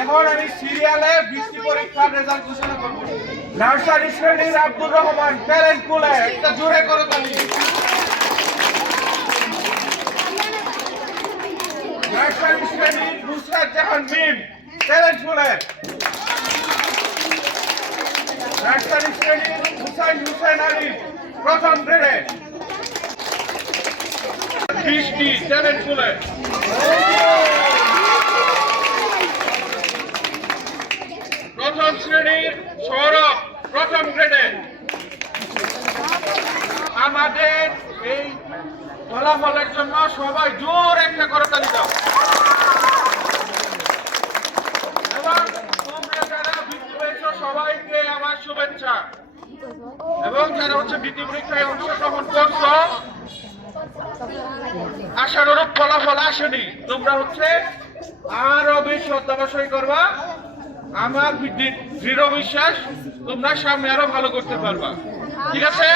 এখন আমি সিরিয়ালে বৃষ্টি পরীক্ষার রেজাল্ট ঘোষণা করব। নার্সারি শ্রেণীর আব্দুর রহমান ট্যালেন্ট পুলে একটা জোরে করো তালি। নার্সারি শ্রেণীর নুসরাত জাহান মিম ট্যালেন্ট পুলে। নার্সারি শ্রেণীর হুসাইন আলী প্রথম গ্রেডে বৃষ্টি ট্যালেন্ট পুলে। প্রথম শ্রেণীর সৌরভ প্রথম গ্রেডে। আমাদের এই ফলাফলের জন্য সবাই জোর একটা করতালি দাও। এবং তোমরা যারা বৃত্তি পেয়েছো সবাইকে আমার শুভেচ্ছা। এবং যারা বৃত্তি পরীক্ষায় অংশগ্রহণ করছো আশানুরূপ ফলাফল আসেনি, তোমরা আরো বেশি অধ্যবসায় করবা। আমার দৃঢ় বিশ্বাস তোমরা সামনে আরো ভালো করতে পারবা। ঠিক আছে।